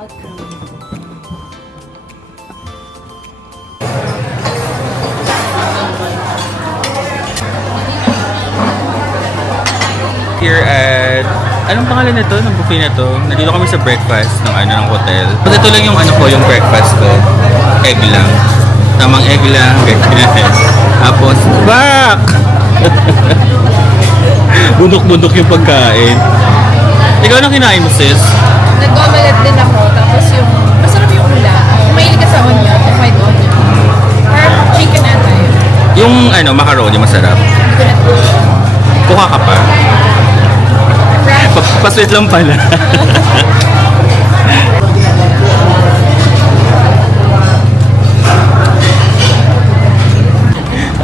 Here at... Anong pangalan na to? Ng buffet na to? Nandito kami sa breakfast ng hotel. Ito lang yung yung breakfast ko. Egg lang. Tamang egg lang. Tapos, back! Bundok-bundok yung pagkain. Ikaw na kinain mo, sis? Nag-omelette din ako. Tapos yung... Masarap yung ula. Kung mahilig ka sa onion, fried onion. Or chicken ata yun. Yung macaroni masarap. Hindi ko na Kuha ka pa. Pasweet lang pala.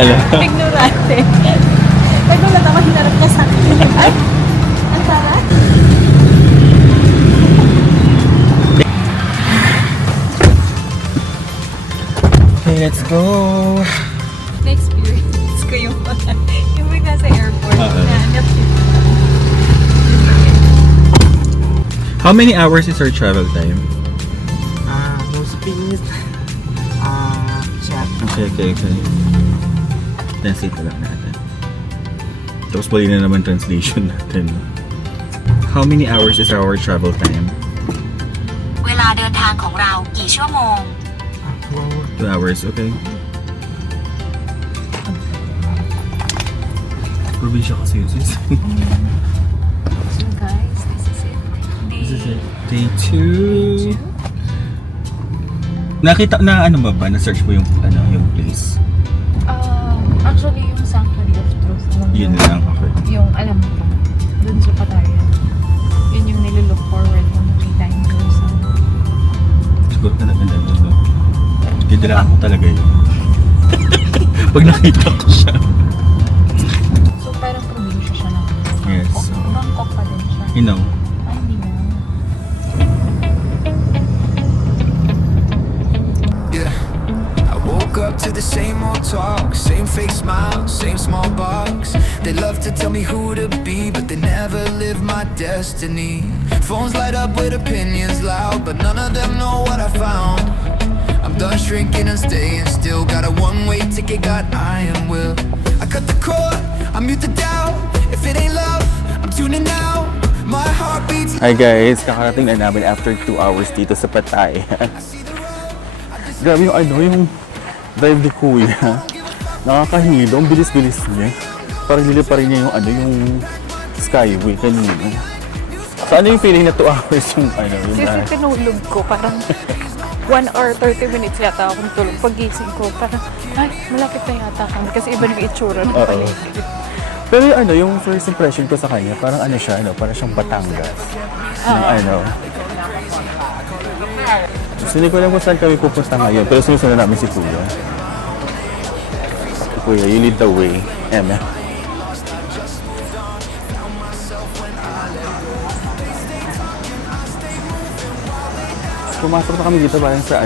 Alam. ignorante. Nagulat ako, hinarap ka sa akin. Ay! Ang sarap. Okay, let's go. Na-experience ko yung may nasa airport na How many hours is our travel time? No speed. Chat. Okay. Translate na lang natin. Tapos pali na naman translation natin. How many hours is our travel time? เวลาเดินทางของเรากี่ชั่วโมง 2 hours, okay. Probinsya kasi yun, sis. So guys, this is it. Day 2. Nakita na ba? Na-search mo yung place? Actually, yung Sanctuary of Truth. Yun lang, okay. Yung alam mo ba, dun sa Pattaya. Yun yung nililook forward mo makita in person. Siguro talaga na no? Kidilaan ko talaga yun. Pag nakita ko siya. So parang probinsya siya na. Yes. Bangkok pa din siya. You know. Ay, hindi na. Yeah, I woke up to the same old talk, same fake smile, same small box. They love to tell me who to be, but they never live my destiny. Phones light up with opinions loud, but none of them know what I found. I'm done shrinking and staying still. Got a one-way ticket, got iron will. I cut the cord, I mute the doubt. If it ain't love, I'm tuning out. My heart beats. Hi guys, kakarating na namin after 2 hours dito sa Pattaya. Grabe yung drive ni Kuya. Nakakahilo, ang bilis-bilis niya. Parang niliparin niya yung skyway kanina. So ano yung feeling na 2 hours yung yung Kasi pinulog ko, parang 1 hour 30 minutes yata akong tulog. Pag-gising ko, parang, ay, malapit na yata kami. Kasi iba yung itsura ng paligid. Pero yung first impression ko sa kanya, parang siya, parang siyang Batangas. So, hindi ko alam kung saan kami pupunta ngayon, pero sinusunod namin si Kuya. Kuya, you lead the way. Emma. Pumasok na kami dito parang sa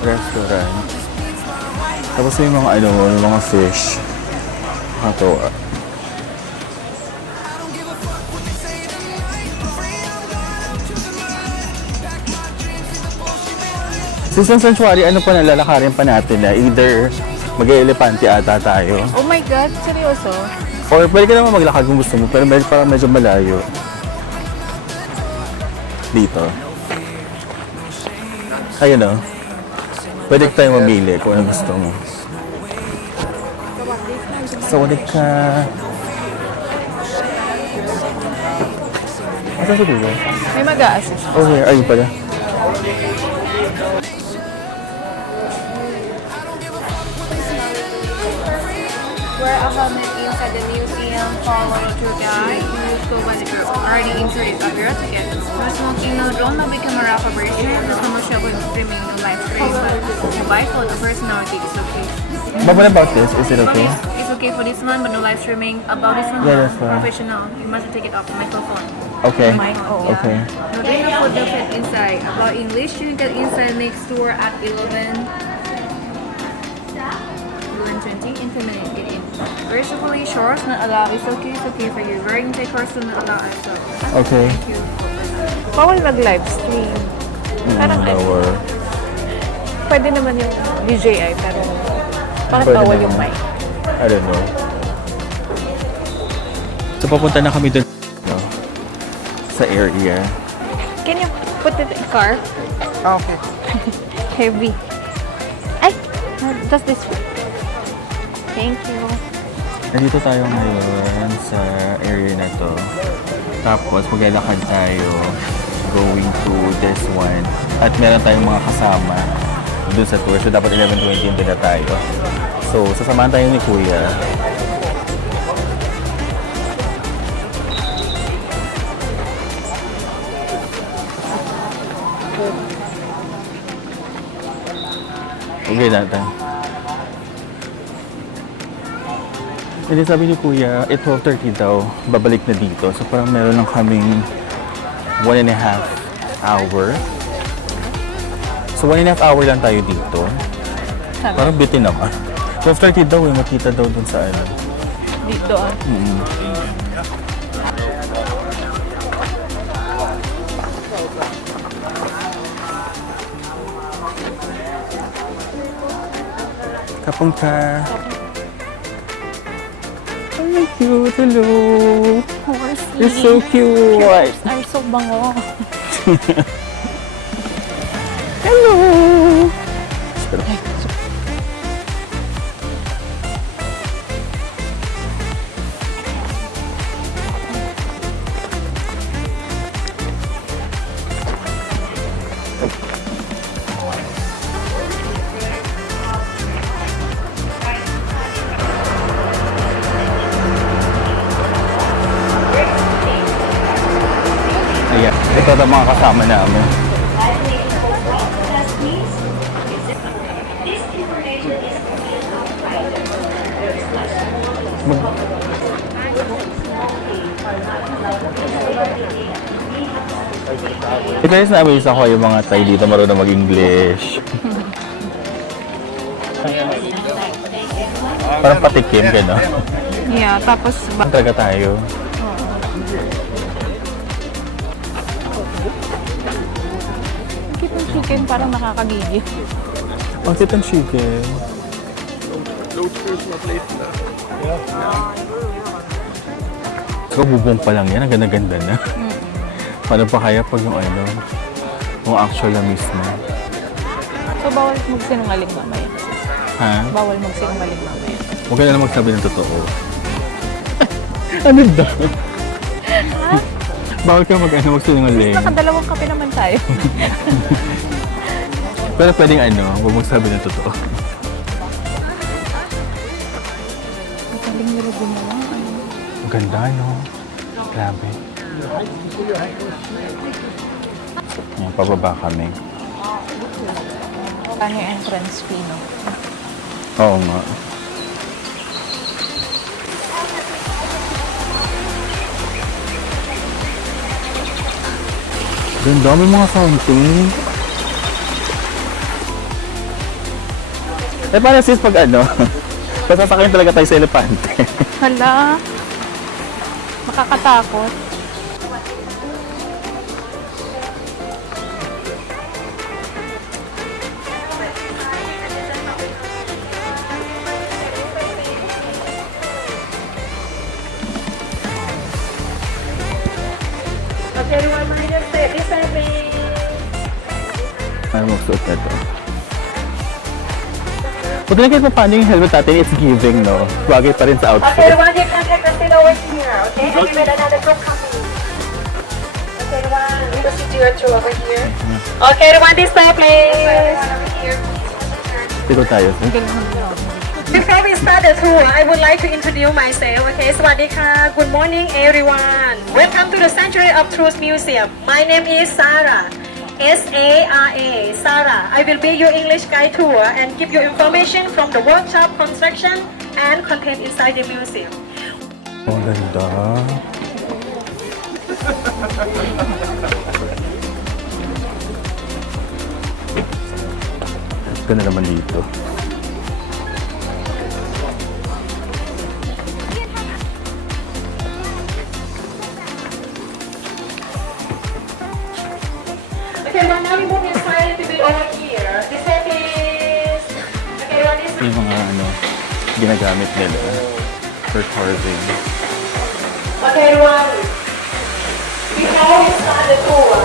restaurant. Tapos yung mga mga fish. Ito. Sa Sanctuary, pa nalalakarin pa natin na either mag-elepante ata tayo. Oh my God, seryoso? Or pwede ka naman maglakad kung gusto mo, pero parang medyo malayo. Dito. Ayun pwede tayong mamili kung ano gusto mo. Sawadik ka. Asa sa dulo? May mag-a-assist. Oh, where? Ayun pala. Wear a helmet inside the museum, follow the tour guide, use go by the group. Already entered it, appear ticket. No smoking, no drone, no big camera operation, no commercial with streaming, no live stream. Mobile phone, no personality, it's okay. But what about this? Is it okay? It's okay for this one, but no live streaming. About this one, Yeah, that's fine. professional. You must take it off the microphone. Okay. Okay. No drink the food fit inside. About English, you get inside next tour at 11:20. Intimate, get in. Gracefully, shorts not allowed. It's okay for you. Wearing take horse not allowed. So. Okay. Bawal mag-live stream. Parang ano, lower. pwede naman yung DJI, pero bakit Pwede bawal naman. yung mic? I don't know. So, papunta na kami dun no, sa area. Can you put it in car? Okay. Heavy. Ay! Just this one. Thank you. Nandito tayo ngayon sa area na to. Tapos, maglalakad tayo going to this one. At meron tayong mga kasama dun sa tour. So, dapat 11:20 yung dala tayo. So, sasamahan tayo ni Kuya. Okay natin. Hindi sabi ni Kuya, 12:30 daw, babalik na dito. So parang meron lang kaming 1.5 hour. So 1.5 hour lang tayo dito. Sabi, Parang bitin naman. 12:30 daw eh, makita daw dun sa ano. dito ah. Kapong ka. Ay, cute. Hello. Horsey. You're so cute. Are so bango. Hello. Ayan, ito na mga kasama namin. Guys, na-amaze ako yung mga Thai dito marunong mag-English. Parang patikim, gano'n. Yeah, tapos Saan talaga tayo? kitang chicken parang nakakagigil. Ang cute ng chicken. So, bubong pa lang yan. Ang ganda-ganda na. Paano pa kaya pag yung ano, yung actual na mismo? So, bawal magsinungaling mamaya. Ha? Bawal magsinungaling mamaya. Huwag ka na lang magsabi ng totoo. Ano daw? Bawal ka magsinungaling. Nakadalawang kape naman tayo. Pero pwedeng ano, huwag magsabi ng totoo. Mataling nila gumawa. Ang ganda, no? Grabe. Yan, pababa kami. Paano yung entrance fee, no? Oo nga. Ganda, may mga fountain. Eh, paano sis pag ano? Pasasakayin talaga tayo sa elepante. Hala. Makakatakot. Ano magsuot na to? Buti lang kahit pa paano yung helmet natin, it's giving, no? Bagay pa rin sa Okay, outfit. everyone, your contact is still over here, okay? And we made another group copy. Okay, everyone, we will see you two over here. Okay, everyone, this way, please. Dito tayo, sis. Before we start the tour, I would like to introduce myself, okay? Swadika, good morning, everyone. Welcome to the Century of Truth Museum. My name is Sarah. S-A-R-A, Sarah. I will be your English guide tour and give you information from the workshop, construction, and content inside the museum. Ang ganda. Ganda naman dito. Okay, well, now we move into Ito yung mga ginagamit nila for carving. Okay, everyone. Before we start the tour,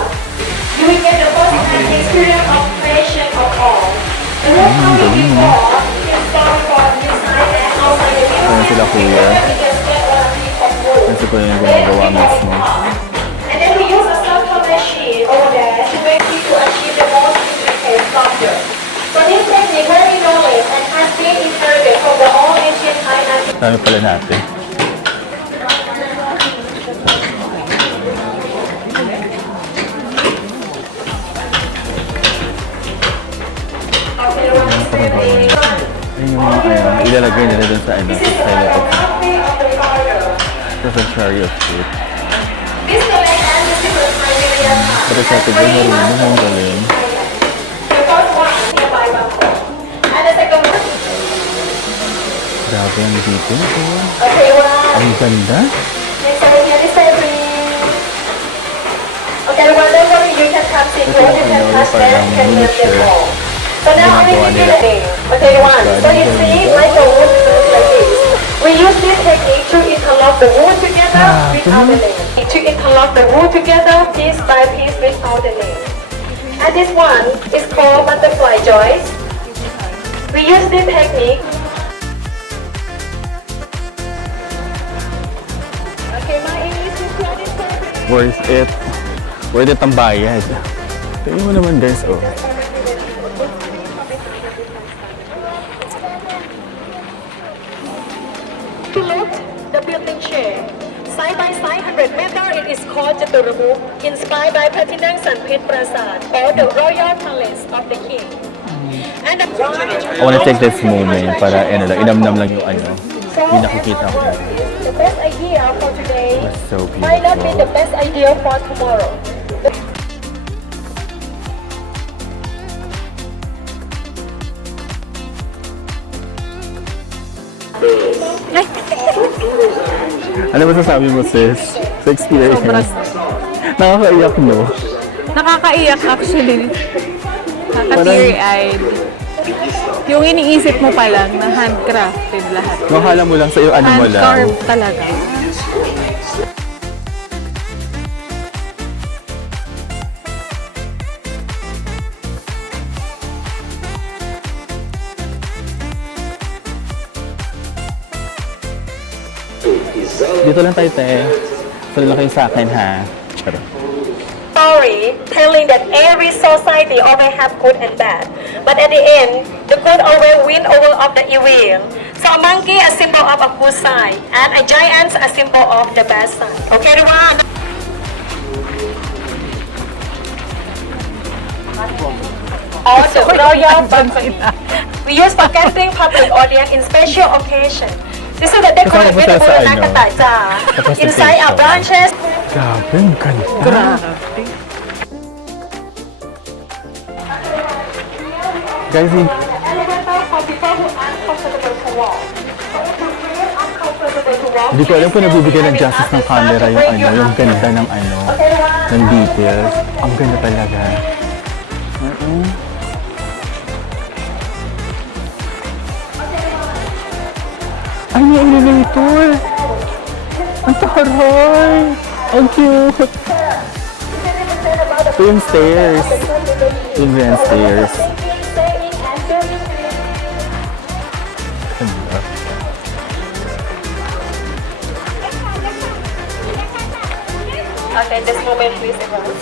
you will get the first-hand experience of creation of all. The whole coming before is story for inside and outside the museum. Ayan sila kuya. You can get one piece of wood. Yan si kuya yung gumagawa mismo. And then we use a sculpture machine over there to make you to achieve the most intricate sculpture. So this technique very knowledge and has been inherited from the old ancient China. Dami pala natin. Okay, everyone is ready. Ayun yung mga ilalagay nila dun sa This is the biography of the founder. sa chariot seat. This collect and this is the Siberia time. Pero sa atin ay marunong ang galing. The first one nearby Bangkok. And the second one. Grabe ang detail ko. Okay, one. Ang ganda. Next over here, this side, please. Okay, one level, you can come sit Ito here, yung you can ano, touch them, parang you can lift them miniature. all. So now I'm Ginagawa going to nila. do the thing. Okay, one. So you see, like a wood flute like this. We use this technique to interlock the wood together without the nail. To interlock the wood together piece by piece without the nail. And this one is called butterfly joist. We use this technique. Okay, my English is ready for Worth it. Worth it ang bayad. Tingnan mo naman guys, oh. To look the building chair. Side by side, 100 meter, it is called Jaturamu, inspired by Patinang Sanpit Prasad, or the royal palace of the king. And the I wanna take this moment para inamnam lang yung yung nakikita ko. The best idea for today It's so might not be the beautiful. best idea for tomorrow. Ano masasabi mo sis? Sa experience? Nakakaiyak no? Nakakaiyak actually. Nakaka-teary-eyed. Yung iniisip mo pa lang na handcrafted lahat. Nakakala mo lang sa'yo ano mo lang. Hand-carved talaga. Dito lang tayo te. Sala lang kayo sa akin ha. Pero, Story telling that every society always have good and bad, but at the end, the good always win over of the evil. So a monkey a symbol of a good side, and a giant a symbol of the bad side. Okay, everyone. Also, royal banquet. We use for gathering public audience in special occasion. This is the decorate with the nakataja. Inside our branches. grabe, ang ganda. Guys, Elevator for people who are uncomfortable to walk. So if you feel uncomfortable to walk, hindi ko alam kung nabibigyan ng justice ng camera yung ganda ng ng details. Ang ganda talaga. Ay, may elevator! Ang taray! Ang cute! Ito yung stairs. Yung grand stairs. Ganda. Okay, this moment please everyone.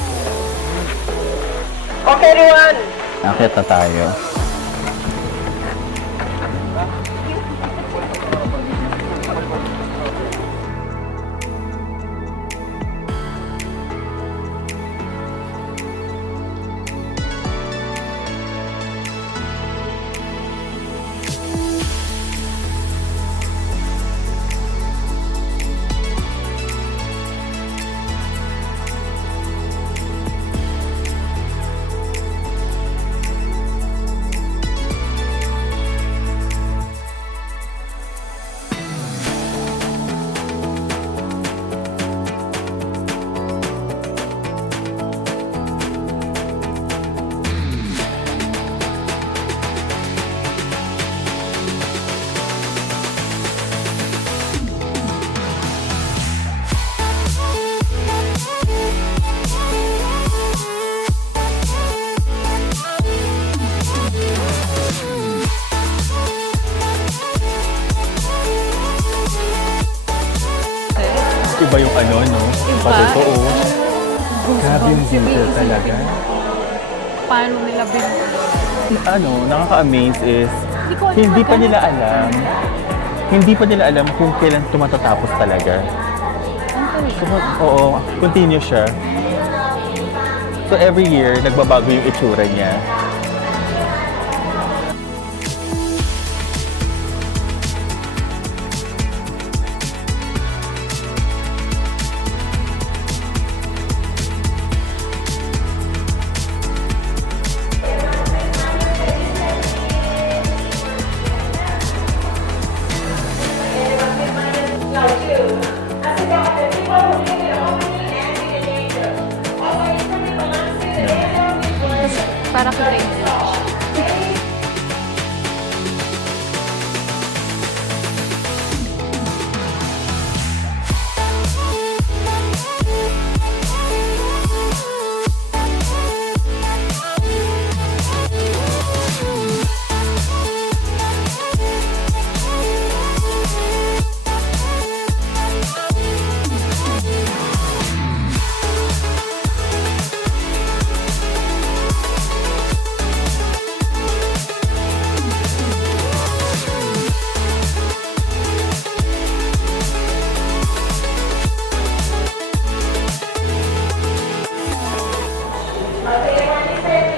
Okay everyone. Nakita tayo. iba yung ano, no? Iba? Patotoo. Grabe yung detail talaga. Paano nila Ano, nakaka-amaze is, Hindi ko alam hindi pa magkano nila sa- alam. Hindi pa nila alam kung kailan tumatatapos talaga. So, oo, continue siya. So every year, nagbabago yung itsura niya. Para kita yung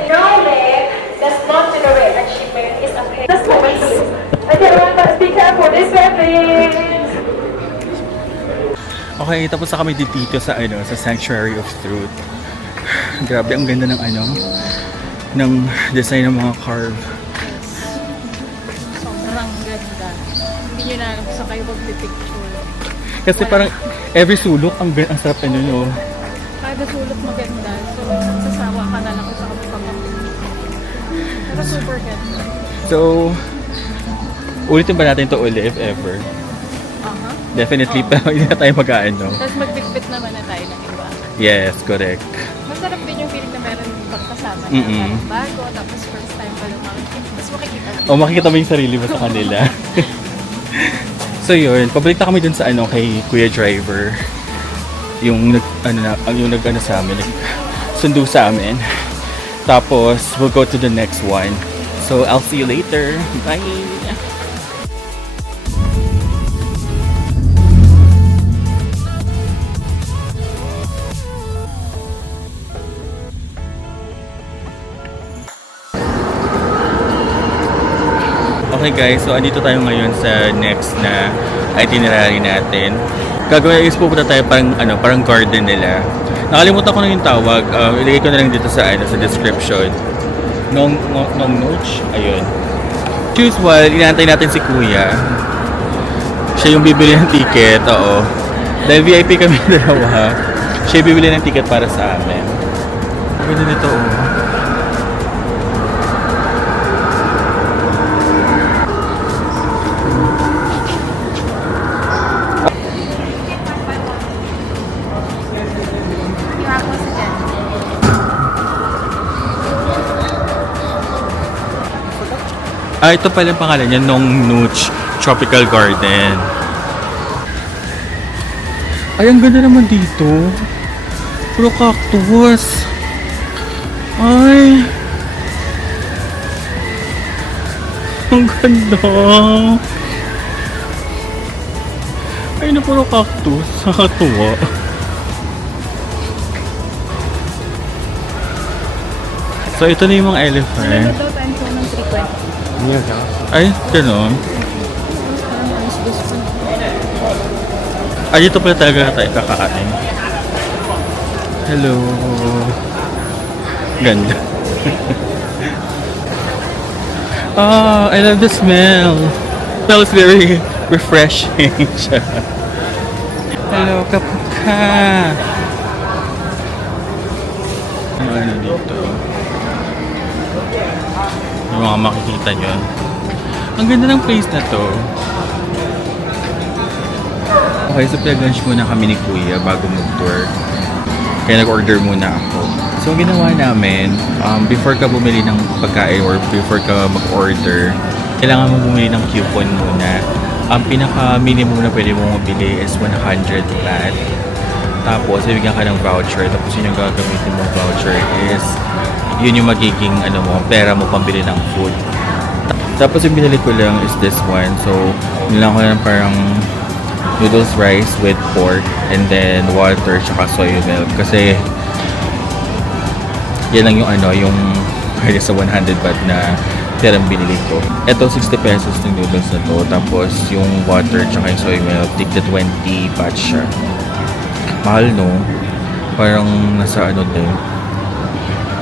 No leg does not generate achievement. It's a pain. That's what it is. Okay, everyone, be careful. This way, please. Okay, tapos na kami dito sa ano, sa Sanctuary of Truth. Grabe, ang ganda ng ano, ng design ng mga carve. sobrang ganda. Hindi nyo na alam sa kayo mag-picture. Kasi parang every sulok, ang sarap ano, no? Kada sulok maganda. So, sasawa ka na lang sa kapag pero super ganda. So, ulitin ba natin to uli if ever? Definitely, Oo. pero hindi na tayo mag-ano. Tapos magbitbit naman na tayo ng iba. Yes, correct. Masarap din yung feeling na meron ibang kasama na Mm-mm. parang bago, tapos first time pa lumaki. Tapos makikita mo. O makikita mo yung sarili mo sa kanila. So yun, pabalik na kami dun sa ano kay Kuya Driver. Yung nag-ano sa amin, sundo sa amin. Tapos we'll go to the next one. So I'll see you later. Bye. Okay guys, so andito tayo ngayon sa next na itinerary natin. Gagawin is pupunta tayo parang garden nila. Nakalimutan ko na yung tawag. Ilagay ko na lang dito sa description. Nong Notch, ayun. Choose while inaantay natin si Kuya. Siya yung bibili ng ticket, oo. Dahil VIP kami dalawa. Siya yung bibili ng ticket para sa amin. Ganda nito, oh. Ito pala ang pangalan niya, Nong Nooch Tropical Garden. Ay, ang ganda naman dito. Puro cactus. Ay. Ang ganda. Ay, na puro cactus. Nakakatuwa. So, ito na yung mga elephant. Ito, time ko ng 320. Ay, gano'n. Ay, dito pala talaga tayo kakain. Hello. Ganda. Oh, I love the smell. Smells very refreshing. Hello, kapuka. Ano dito? Yung mga makikita nyo. Ang ganda ng place na to. Okay, so pinag-lunch muna kami ni Kuya bago mag-tour. Kaya nag-order muna ako. So, ang ginawa namin, before ka bumili ng pagkain or before ka mag-order, kailangan mo bumili ng coupon muna. Ang pinaka-minimum na pwede mong mabili is 100 baht. Tapos, bibigyan ka ng voucher. Tapos yun yung gagamitin mong voucher is yun yung magiging pera mo pambili ng food. Tapos yung binili ko lang is this one. So, nilang ko lang parang noodles rice with pork and then water tsaka soy milk. Kasi yan lang yung yung kaya sa 100 baht na perang binili ko. Ito 60 pesos ng noodles na to. Tapos yung water tsaka yung soy milk, tigda 20 baht siya. Mahal no? Parang nasa din.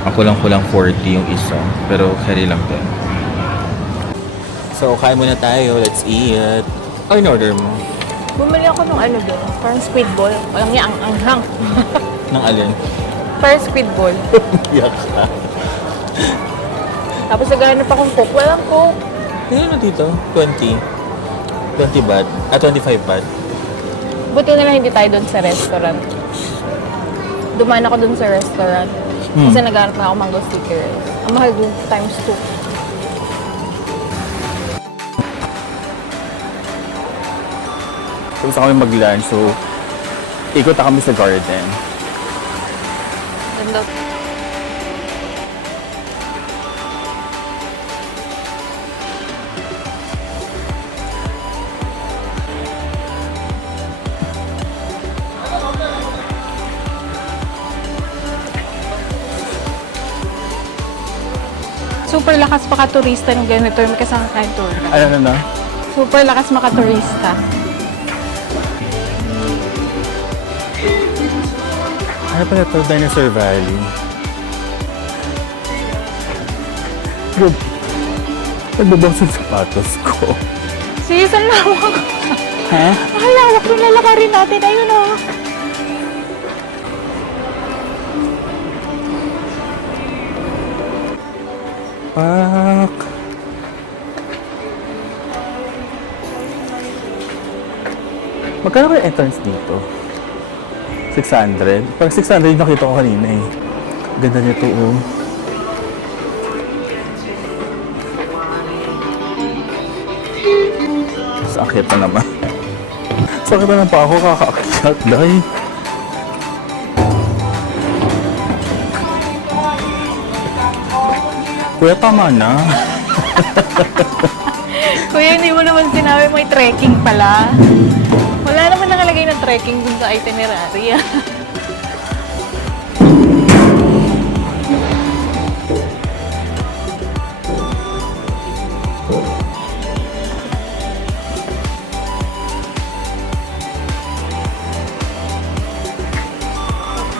Ako lang kulang 40 yung isa. Pero carry lang din. So, kain muna tayo. Let's eat. Ano in-order mo? Bumili ako ng doon, parang squid ball. Walang niya, ang anghang. Nang alin? Parang squid ball. Yak ka. Tapos naghahanap akong coke. Walang coke. Ano dito? 20. 20 baht. 25 baht. Buti na lang hindi tayo doon sa restaurant. Dumaan ako doon sa restaurant. Kasi naghanap na ako mango sticker. Ang mahal doon, times 2. Tapos kami mag-lunch, so ikot na kami sa garden. Ganda. Super lakas makaturista ng ganito yung kasama kain tour. Ano na? Super lakas makaturista. Ano pala ito? Dinosaur Valley. Good. Nagbabang sa sapatos ko. Sis, ang lawak. Ha? Ang lawak yung lalakarin natin. Ayun o. Pak. Magkano ba yung entrance dito? 600? Parang 600 yung nakita ko kanina eh. Ganda niya to oh. Sakit na naman. Sakit na pa ako kakaakyat dahil. Kuya, tama na. Kuya, hindi mo naman sinabi may trekking pala. Wala naman nakalagay ng trekking dun sa itinerary.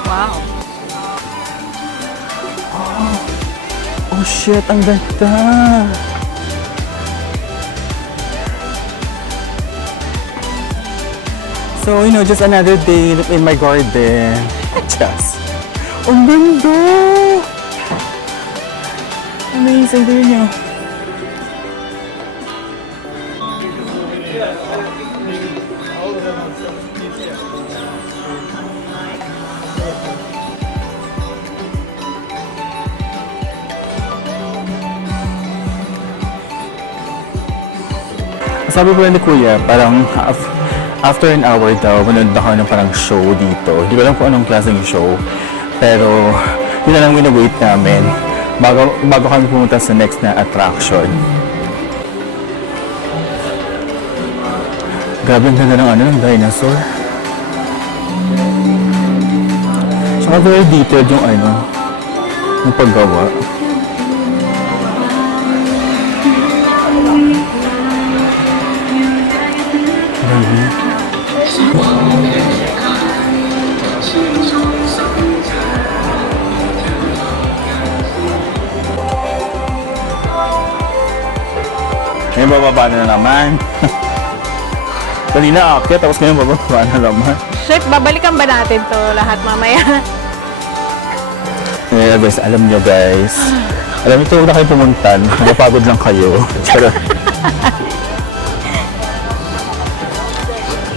Wow. Oh shit, ang ganda. So, just another day in my garden. Just. Ang ganda! Amazing, tingnan niyo. Sabi ko ni Kuya, parang after an hour daw, manood ako ng parang show dito. Hindi ko alam kung anong klaseng show. Pero, yun na lang wait namin bago kami pumunta sa next na attraction. Grabe ang ganda ng dinosaur. Saka very detailed yung yung paggawa. Ngayon bababa na naman. Kanina aakyat, tapos ngayon bababa na naman. Shit, babalikan ba natin to lahat mamaya? Eh guys, alam nyo guys. Alam nyo, huwag na kayo pumuntan. Mapagod lang kayo. Charot.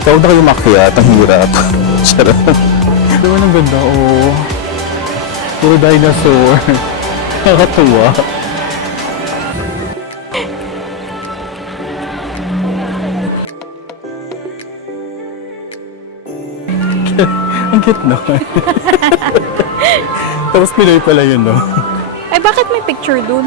Huwag na kayo makyat, ang hirap. Charot. Diba ang ganda, oh. Puro dinosaur. Nakakatuwa. Ang cute naman. Tapos Pinoy pala yun, no? Eh, bakit may picture dun?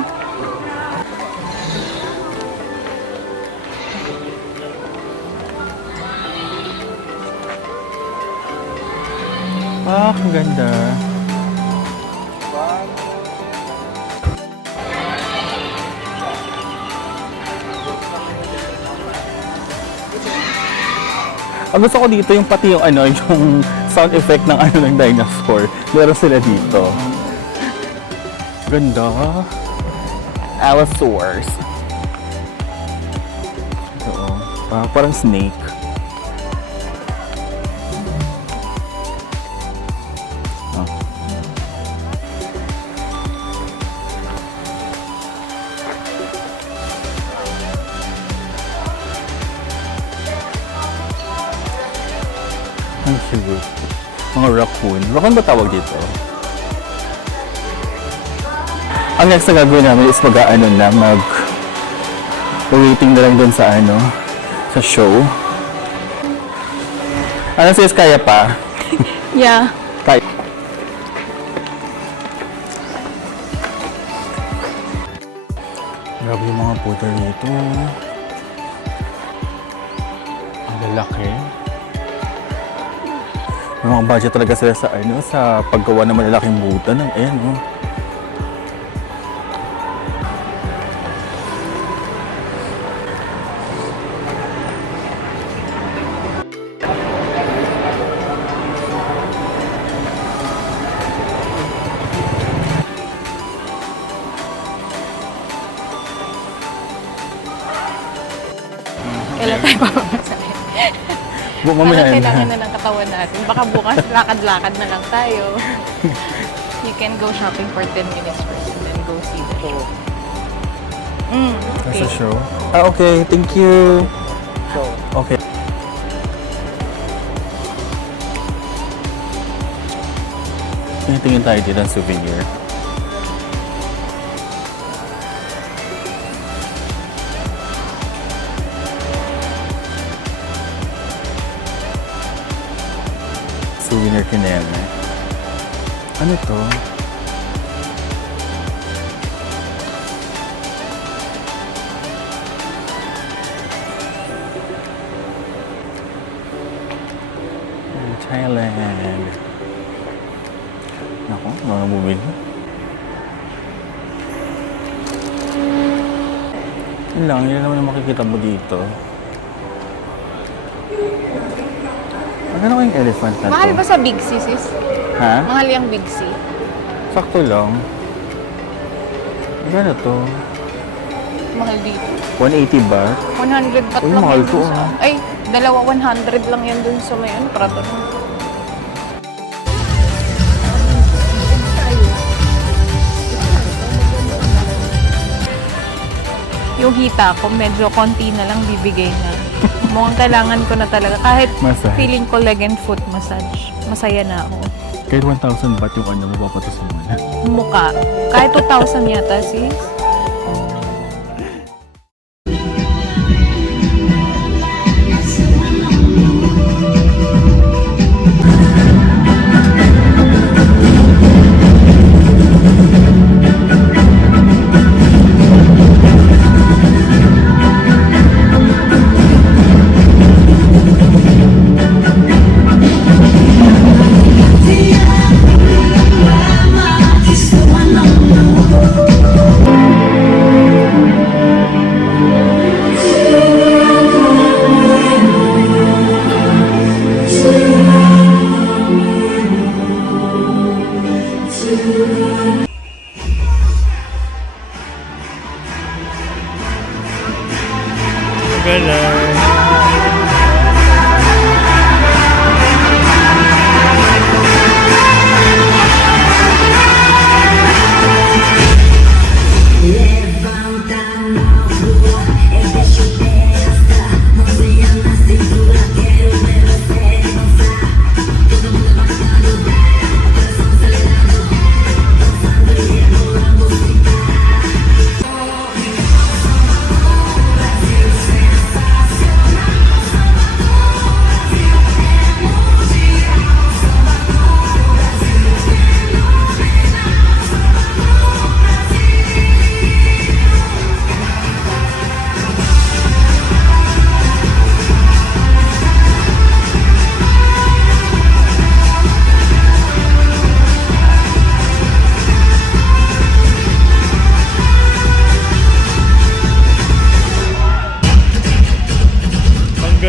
Ah, ang ganda. Ang gusto ko dito yung pati yung ano, yung sound effect ng ano ng dinosaur. Meron sila dito. Ganda. Allosaurus. Ito, parang snake. Ah. Ang cute. Mga raccoon. Raccoon ba tawag dito? Ang next na gagawin namin is waiting na lang dun sa sa show. Ano sis, kaya pa? Yeah. Kaya. Grabe yung mga puter dito. Ang lalaki. May mga budget talaga sila sa paggawa ng malalaking buta ng Kailan tayo papamasahe? Mamaya Parang na. kailangan na ng katawan natin. Baka bukas lakad-lakad na lang tayo. You can go shopping for 10 minutes first and then go see the show. Okay. Nasa show? Ah, okay. Thank you. Okay. Tingin tayo dito ng souvenir. Souvenir kineme. Ano to? Thailand. Ako, mga bumili. Yun lang, yun naman yung makikita mo dito. Magkano kayong elephant na to? Mahal ba sa Big C, sis? Ha? Mahal yung Big C. Sakto lang. Magkano to? Mahal dito. 180 ba? 100 baht Uy, lang mahal yan to, dun sa... Ay, dalawa 100 lang yan dun sa may Prato. Yung hita ko, medyo konti na lang bibigay na. Mukhang kailangan ko na talaga. Kahit Massage. feeling ko leg and foot massage, masaya na ako. Kahit 1,000 baht yung ano, mapapatusin mo na. Mukha. Kahit 2,000 yata, sis.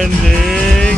galing!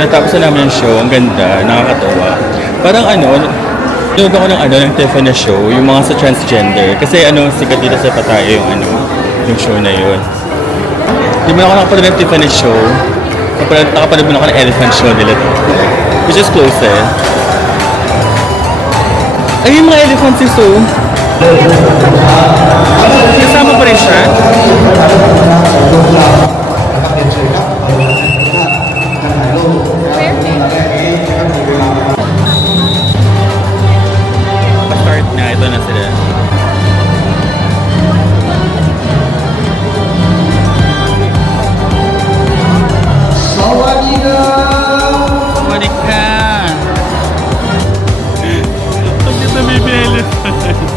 Natapos na namin yung show, ang ganda, nakakatawa. Parang nanood ako ng Tiffany show, yung mga sa transgender. Kasi sikat dito sa Pattaya yung show na yun. Di ba ako nakapanood ng Tiffany show? Nakapanood mo ako ng elephant show nila. Which is close eh. Ay, yung mga elephants is so... Kasama pa rin siya? Pa-start na, ito na sila. Balik ka! Pag ito may elephant.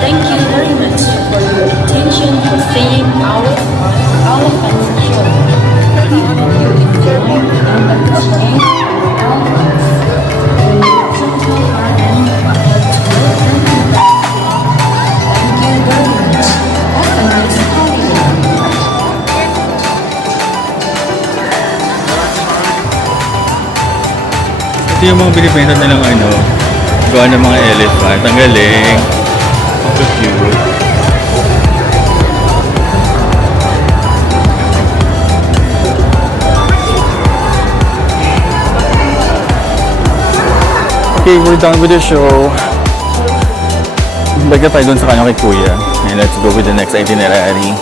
Thank you very much for your attention for seeing our elephant show. We hope you enjoy and appreciate elephants. Simple garden but welcome back. Thank you very much. Have a nice holiday. Ito yung mga binibenta nilang gawa ng mga elephant. Ang galing. So cute. Okay, we're done with the show. Bagay tayo dun sa kanya kay Kuya. And let's go with the next itinerary.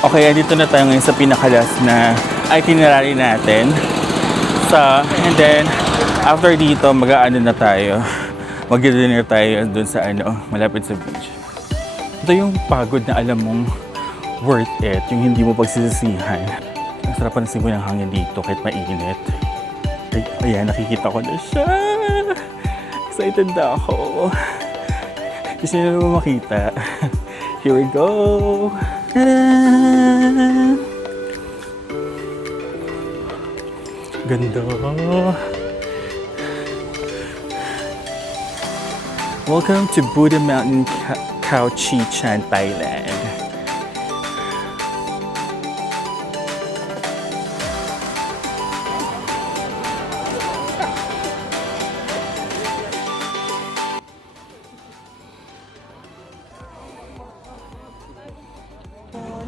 Okay, dito na tayo ngayon sa pinakalas na itinerary natin. And then, after dito, mag-aano na tayo. Mag-dinner tayo dun sa malapit sa beach. Ito yung pagod na alam mong worth it, yung hindi mo pagsisisihan. Ang sarap ng simoy ng hangin dito kahit mainit. Ay, ayan, nakikita ko na siya. Excited na ako. Gusto niyo naman makita. Here we go. Ta-da! Ganda. Welcome to Buddha Mountain, Khao Chi Chan, Thailand.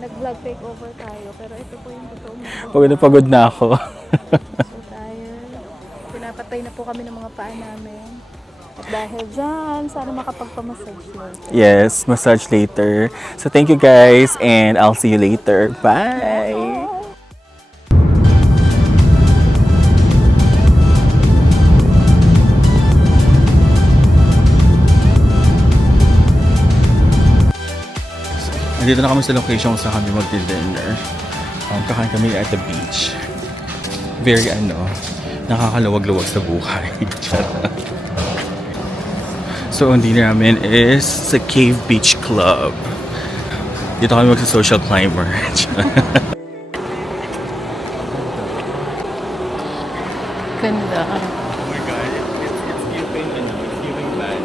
Nag-vlog takeover tayo, pero ito po yung totoo mo. Pagod na ako. So tayo, pinapatay na po kami ng mga paa namin. At dahil dyan, sana makapagpamassage later. Yes, massage later. So thank you guys and I'll see you later. Bye! Nandito na kami sa location kung saan kami mag-dinner. Kakain kami at the beach. Very nakakaluwag-luwag sa buhay. So, ang dinner namin is sa Cave Beach Club. Dito kami magsa-social climber. Ganda. Oh my God, it's giving bad.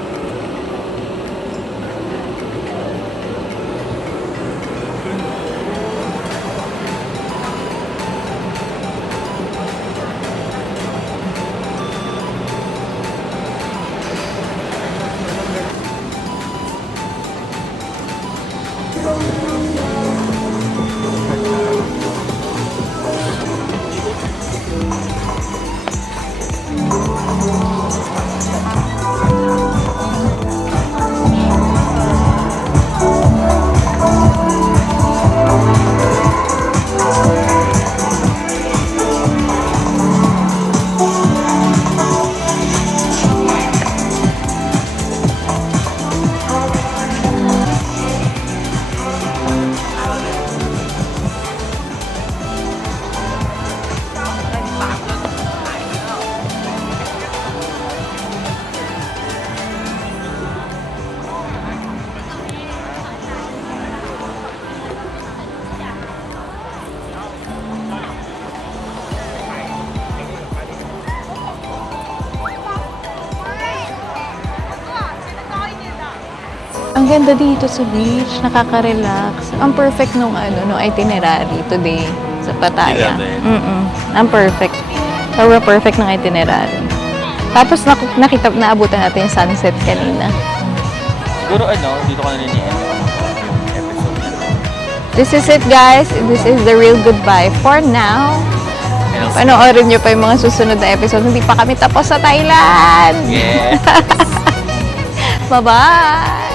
Ang ganda dito sa beach, nakaka-relax. Ang perfect nung itinerary today sa Pattaya. Ang perfect. Sobrang perfect ng itinerary. Tapos naabutan natin yung sunset kanina. Siguro dito ka na rin episode na. This is it, guys. This is the real goodbye for now. Panoorin nyo pa yung mga susunod na episode. Hindi pa kami tapos sa Thailand. Yeah. Bye-bye!